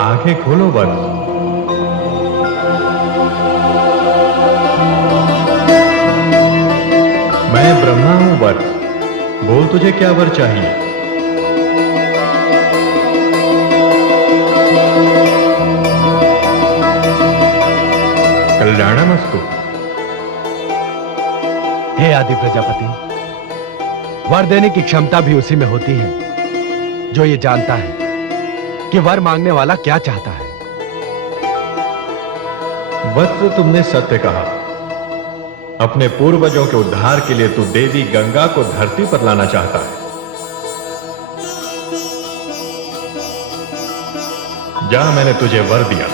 आंखें खोलो वत्स। मैं ब्रह्मा हूं वत्स। बोल तुझे क्या वर चाहिए। कल्याणमस्तु। हे आदि प्रजापति, वर देने की क्षमता भी उसी में होती है जो ये जानता है कि वर मांगने वाला क्या चाहता है। वत्स, तुमने सत्य कहा। अपने पूर्वजों के उद्धार के लिए तू देवी गंगा को धरती पर लाना चाहता है। जा, मैंने तुझे वर दिया।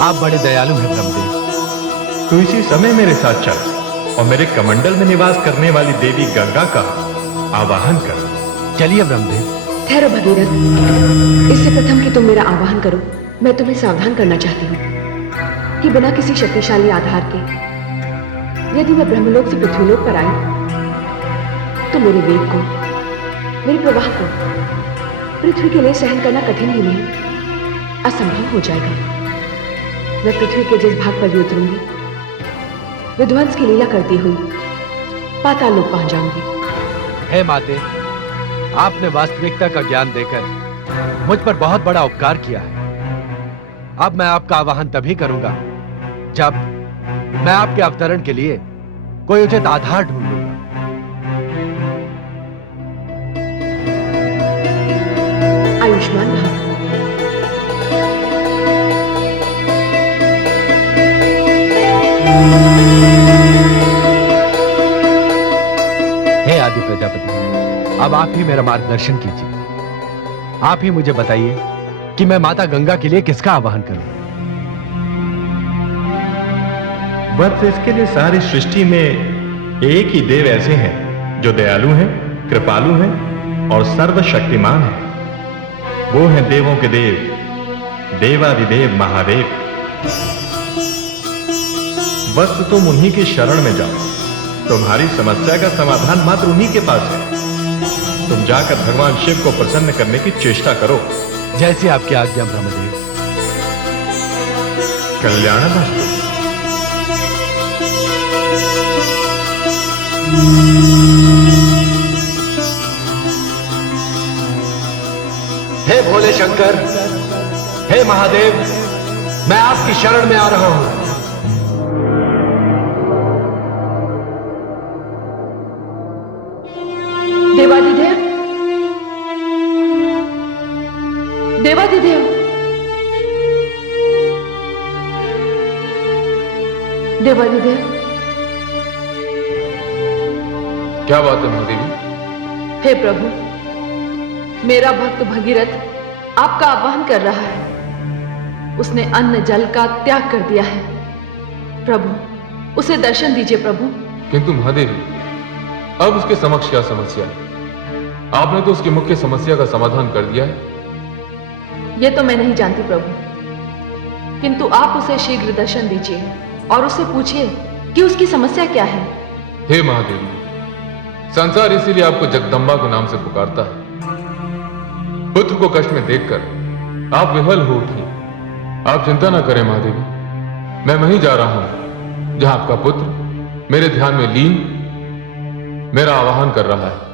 आप बड़े दयालु हैं ब्रह्मदेव। तू इसी समय मेरे साथ चल और मेरे कमंडल में निवास करने वाली देवी गंगा का आवाहन कर। चलिए ब्रह्मदेव। ठहरो भगीरथ, इससे प्रथम कि तुम मेरा आवाहन करो, मैं तुम्हें सावधान करना चाहती हूँ कि बिना किसी शक्तिशाली आधार के यदि मैं ब्रह्मलोक से पृथ्वीलोक पर आई तो मेरे वेग को, मेरे प्रवाह को पृथ्वी के लिए सहन करना कठिन ही नहीं, असंभव हो जाएगा। मैं पृथ्वी के जिस भाग पर भी उतरूंगी, विध्वंस की लीला करती हुई पाताल लोक पहुंच जाऊंगी। हे माते, आपने वास्तविकता का ज्ञान देकर मुझ पर बहुत बड़ा उपकार किया है। अब मैं आपका आवाहन तभी करूंगा जब मैं आपके अवतरण के लिए कोई उचित आधार ढूंढूंगा। आयुष्मान भव। हे आदि प्रजापति, अब आप ही मेरा मार्गदर्शन कीजिए। आप ही मुझे बताइए कि मैं माता गंगा के लिए किसका आवाहन करूं। वत्स, इसके लिए सारी सृष्टि में एक ही देव ऐसे हैं जो दयालु हैं, कृपालु हैं और सर्वशक्तिमान हैं। वो हैं देवों के देव, देवादिदेव महादेव। बस तुम उन्हीं की शरण में जाओ। तुम्हारी समस्या का समाधान मात्र उन्हीं के पास है। तुम जाकर भगवान शिव को प्रसन्न करने की चेष्टा करो। जैसी आपकी आज्ञा ब्रह्मदेव। कल्याणमस्तु। हे भोले शंकर, हे महादेव, मैं आपकी शरण में आ रहा हूं। देवादिदेव, देवादिदेव, देवादिदेव। क्या बात है महादेवी? हे प्रभु, मेरा भक्त भगीरथ आपका आह्वान कर रहा है। उसने अन्न जल का त्याग कर दिया है। प्रभु, उसे दर्शन दीजिए प्रभु। किंतु महादेवी, अब उसके समक्ष क्या समस्या है? आपने तो उसकी मुख्य समस्या का समाधान कर दिया है। यह तो मैं नहीं जानती प्रभु, किंतु आप उसे शीघ्र दर्शन दीजिए और उससे पूछिए कि उसकी समस्या क्या है। हे महादेवी, संसार इसीलिए आपको जगदम्बा के नाम से पुकारता है। पुत्र को कष्ट में देखकर आप विह्वल हो उठी। आप चिंता न करें महादेवी, मैं वहीं जा रहा हूं जहां आपका पुत्र मेरे ध्यान में लीन मेरा आवाहन कर रहा है।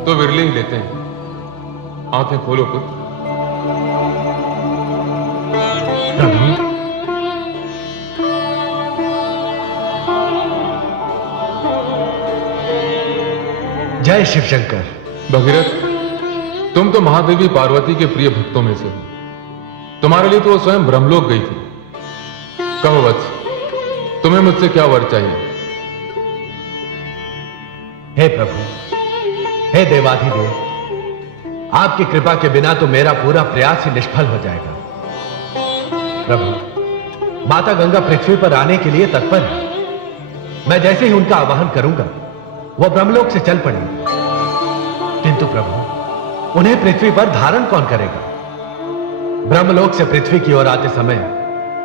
तो विरले ही लेते हैं। आंखें खोलो पुत्र। प्रभु, जय शिव शंकर। भगीरथ, तुम तो महादेवी पार्वती के प्रिय भक्तों में से हो। तुम्हारे लिए तो वो स्वयं ब्रह्मलोक गई थी। कहो वत्स, तुम्हें मुझसे क्या वर चाहिए? हे प्रभु, हे देवाधिदेव, आपकी कृपा के बिना तो मेरा पूरा प्रयास ही निष्फल हो जाएगा। प्रभु, माता गंगा पृथ्वी पर आने के लिए तत्पर है। मैं जैसे ही उनका आवाहन करूंगा वह ब्रह्मलोक से चल पड़ेंगे। किंतु प्रभु, उन्हें पृथ्वी पर धारण कौन करेगा? ब्रह्मलोक से पृथ्वी की ओर आते समय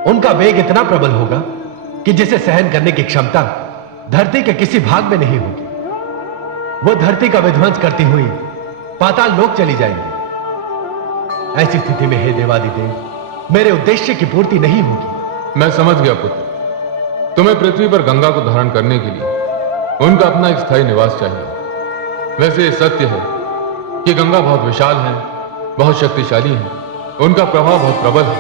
उनका वेग इतना प्रबल होगा कि जिसे सहन करने की क्षमता धरती के किसी भाग में नहीं होगी। वो धरती का विध्वंस करती हुई पाताल लोक चली जाएंगी। ऐसी स्थिति में हे देवादिदेव, मेरे उद्देश्य की पूर्ति नहीं होगी। मैं समझ गया पुत्र। तुम्हें पृथ्वी पर गंगा को धारण करने के लिए उनका अपना एक स्थायी निवास चाहिए। वैसे ये सत्य है कि गंगा बहुत विशाल है, बहुत शक्तिशाली है, उनका प्रभाव बहुत प्रबल है,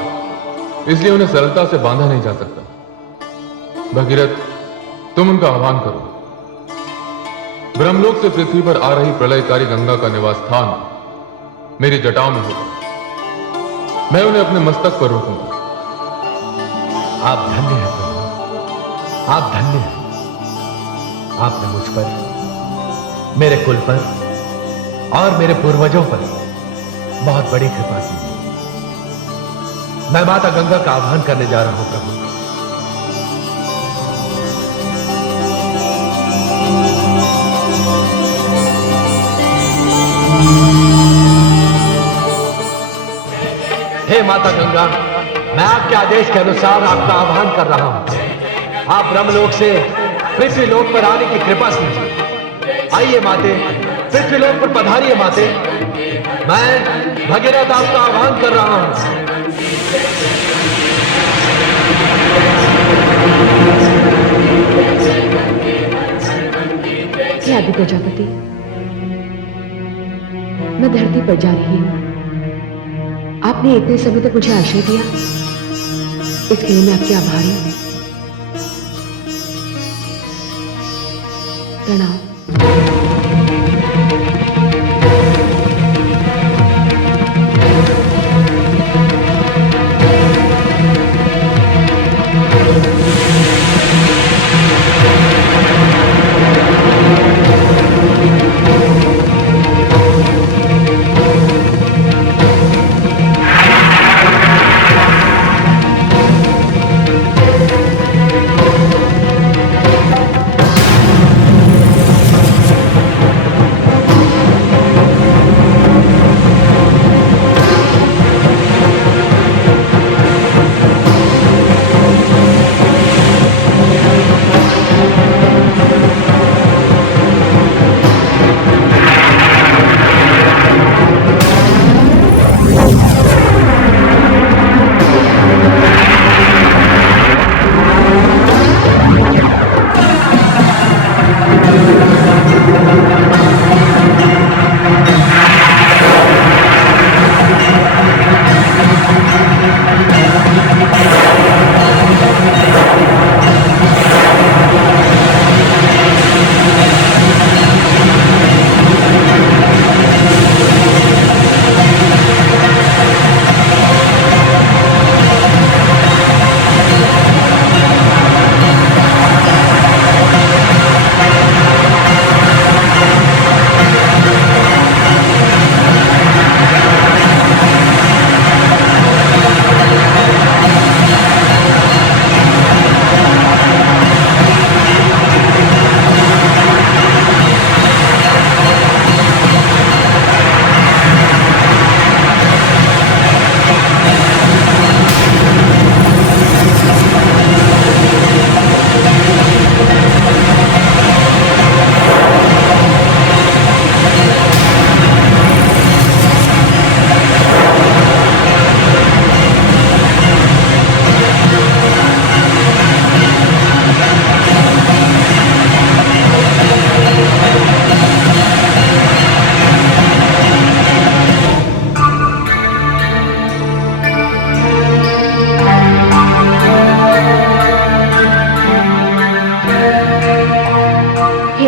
इसलिए उन्हें सरलता से बांधा नहीं जा सकता। भगीरथ, तुम उनका आह्वान करो। ब्रह्मलोक से पृथ्वी पर आ रही प्रलयकारी गंगा का निवास स्थान मेरी जटाओं में होगा। मैं उन्हें अपने मस्तक पर रोकूंगा। आप धन्य हैं प्रभु, आप धन्य हैं। आपने मुझ पर, मेरे कुल पर और मेरे पूर्वजों पर बहुत बड़ी कृपा की। मैं माता गंगा का आह्वान करने जा रहा हूं प्रभु। हे माता गंगा, मैं आपके आदेश के अनुसार आपका आह्वान कर रहा हूं। आप ब्रह्मलोक से पृथ्वी लोक पर आने की कृपा कीजिए। आइए माते, पृथ्वी लोक पर पधारिए माते। मैं भगीरथ आपका आह्वान कर रहा हूं। हे आदि प्रजापति, मैं धरती पर जा रही हूं। आपने इतने समय तक मुझे आश्रय दिया, इसके लिए मैं आपकी आभारी हूं। प्रणाम।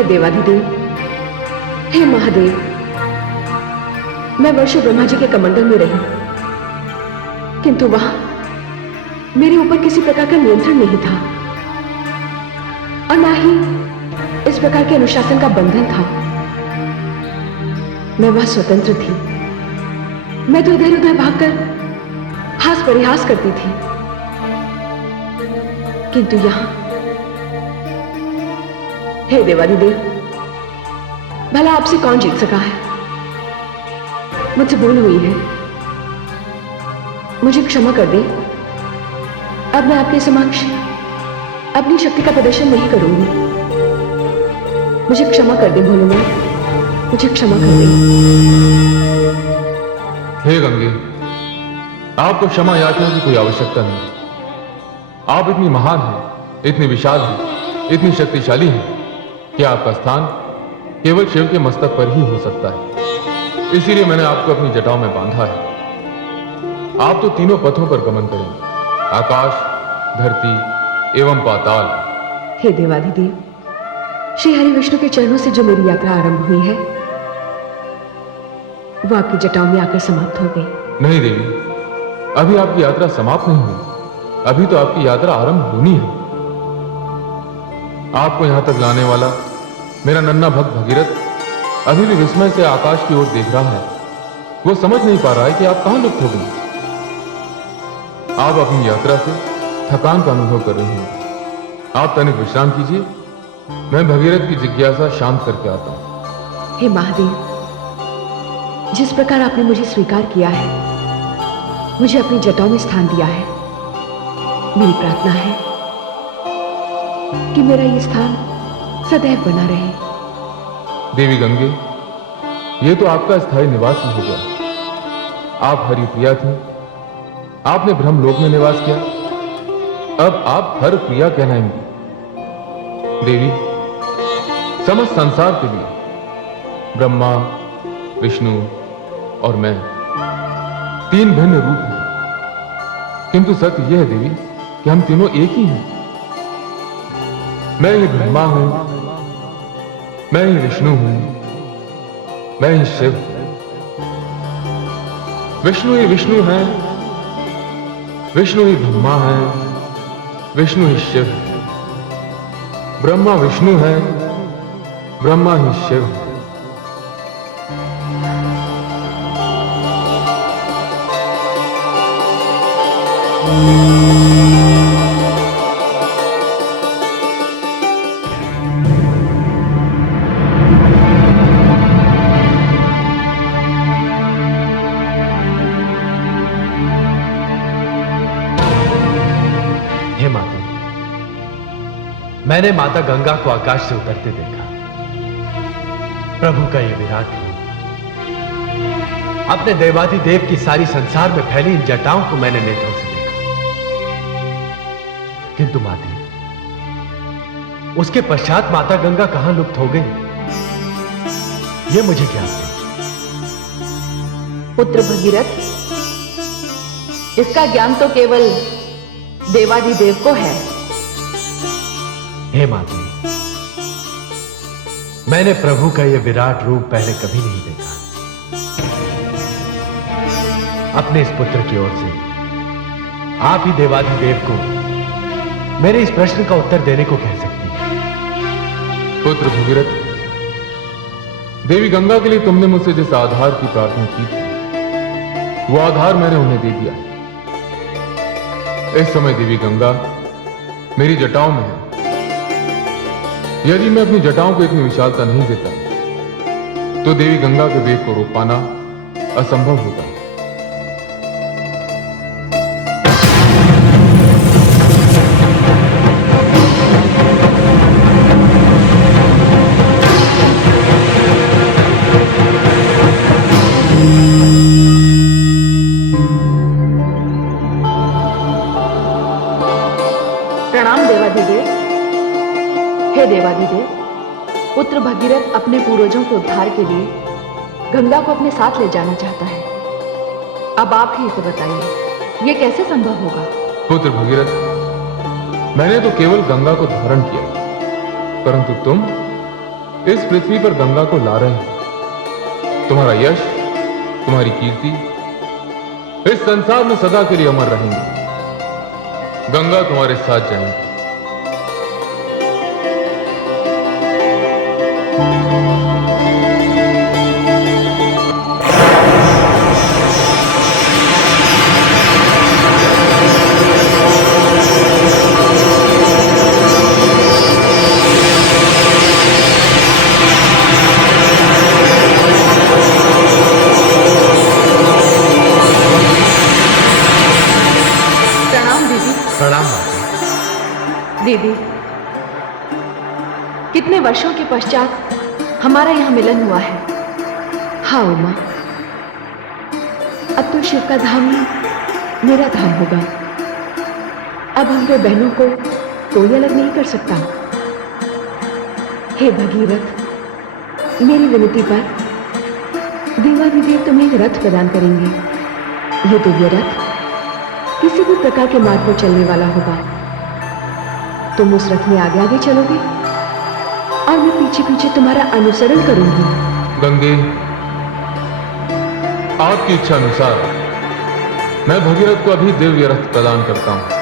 देवाधिदेव, हे महादेव, मैं वर्षों ब्रह्मा जी के कमंडल में रही, किंतु वहां मेरे ऊपर किसी प्रकार का नियंत्रण नहीं था और ना ही इस प्रकार के अनुशासन का बंधन था। मैं वहां स्वतंत्र थी। मैं तो इधर उधर भागकर हास परिहास करती थी, किंतु यहां, हे देवाधिदेव, भला आपसे कौन जीत सका है? मुझसे भूल हुई है, मुझे क्षमा कर दे। अब मैं आपके समक्ष अपनी शक्ति का प्रदर्शन नहीं करूंगी। मुझे क्षमा कर दे भोलेनाथ, मुझे क्षमा कर दे। हे गंगे, आपको क्षमा याचना की कोई आवश्यकता नहीं। आप इतनी महान हैं, इतनी विशाल हैं, इतनी शक्तिशाली हैं कि आपका स्थान केवल शिव के मस्तक पर ही हो सकता है। इसीलिए मैंने आपको अपनी जटाओं में बांधा है। आप तो तीनों पथों पर गमन करेंगे, आकाश, धरती एवं पाताल। हे देवाधिदेव, श्री हरि विष्णु के चरणों से जो मेरी यात्रा आरंभ हुई है, वो आपकी जटाओं में आकर समाप्त हो गई। नहीं देवी, अभी आपकी यात्रा समाप्त नहीं हुई, अभी तो आपकी यात्रा आरंभ होनी है। आपको यहां तक लाने वाला मेरा नन्हा भक्त भगीरथ अभी भी विस्मय से आकाश की ओर देख रहा है। वो समझ नहीं पा रहा है कि आप कहां लुप्त हो गई। आप अपनी यात्रा से थकान का अनुभव कर रही हैं। आप तनिक विश्राम कीजिए, मैं भगीरथ की जिज्ञासा शांत करके आता हूं। हे महादेव, जिस प्रकार आपने मुझे स्वीकार किया है, मुझे अपनी जटाओं में स्थान दिया है, मेरी प्रार्थना है कि मेरा ये स्थान सदैव बना रहे। देवी गंगे, ये तो आपका स्थायी निवास ही हो गया। आप हरिप्रिया थी, आपने ब्रह्मलोक में निवास किया, अब आप हर प्रिया कहलाएंगी। देवी, समस्त संसार के लिए ब्रह्मा, विष्णु और मैं तीन भिन्न रूप हैं, किंतु सत्य यह है देवी कि हम तीनों एक ही हैं। मैं ही ब्रह्मा हूं, मैं ही विष्णु हूं, मैं ही शिव हूं। विष्णु ही विष्णु है, विष्णु ही ब्रह्मा है, विष्णु ही शिव है। ब्रह्मा विष्णु है, ब्रह्मा ही शिव है। हे माता, मैंने माता गंगा को आकाश से उतरते देखा। प्रभु का यह विराट रूप, अपने देवाधिदेव की सारी संसार में फैली इन जटाओं को मैंने नेत्रों से देखा, किंतु माता, उसके पश्चात माता गंगा कहां लुप्त हो गई, यह मुझे क्या है? पुत्र भगीरथ, इसका ज्ञान तो केवल देवाधिदेव को है। हे माता, मैंने प्रभु का यह विराट रूप पहले कभी नहीं देखा। अपने इस पुत्र की ओर से आप ही देवाधिदेव को मेरे इस प्रश्न का उत्तर देने को कह सकती हैं। पुत्र भगीरथ, देवी गंगा के लिए तुमने मुझसे जिस आधार की प्रार्थना की थी, वो आधार मैंने उन्हें दे दिया। इस समय देवी गंगा मेरी जटाओं में है। यदि मैं अपनी जटाओं को इतनी विशालता नहीं देता, तो देवी गंगा के वेग को रोक पाना असंभव होगा। प्रणाम देवाधिदेव। हे देवाधिदेव, पुत्र भगीरथ अपने पूर्वजों के उद्धार के लिए गंगा को अपने साथ ले जाना चाहता है। अब आप ही इसे बताइए, यह कैसे संभव होगा? पुत्र भगीरथ, मैंने तो केवल गंगा को धारण किया, परंतु तुम इस पृथ्वी पर गंगा को ला रहे हैं। तुम्हारा यश, तुम्हारी कीर्ति इस संसार में सदा के लिए अमर रहेंगे। गंगा तुम्हारे साथ जाएंगी। प्रणाम माता। दीदी, कितने वर्षों के पश्चात हमारा यहाँ मिलन हुआ है। हाँ उमा, अब तो शिव का धाम ही मेरा धाम होगा। अब हम दो बहनों को कोई अलग नहीं कर सकता। हे भगीरथ, मेरी विनती पर देवाधिदेव तुम्हें एक रथ प्रदान करेंगे। ये दिव्य रथ किसी भी प्रकार के मार्ग पर चलने वाला होगा। तुम उस रथ में आगे आगे चलोगे और मैं पीछे पीछे तुम्हारा अनुसरण करूंगी। गंगे, आपकी इच्छा अनुसार मैं भगीरथ को अभी दिव्य रथ प्रदान करता हूं।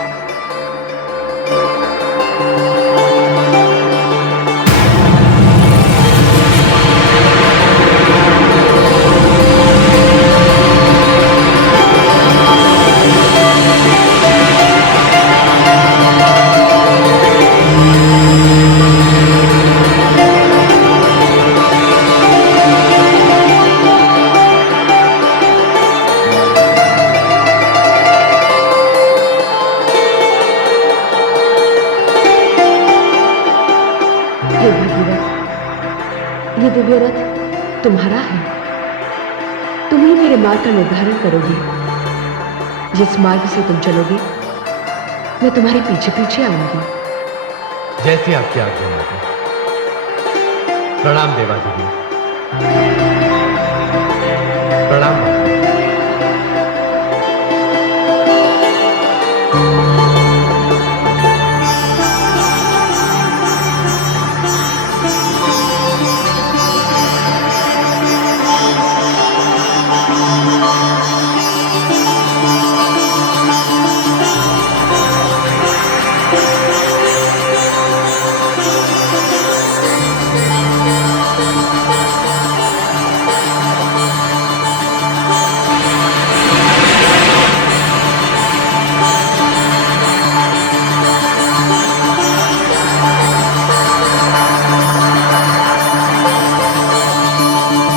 हे भगीरथ, ये दिव्य रथ तुम्हारा है। तुम ही मेरे मार्ग का निर्धारण करोगे। जिस मार्ग से तुम चलोगे मैं तुम्हारे पीछे पीछे आऊंगी। जैसी आपकी आज्ञा माता। प्रणाम देवाधिदेव।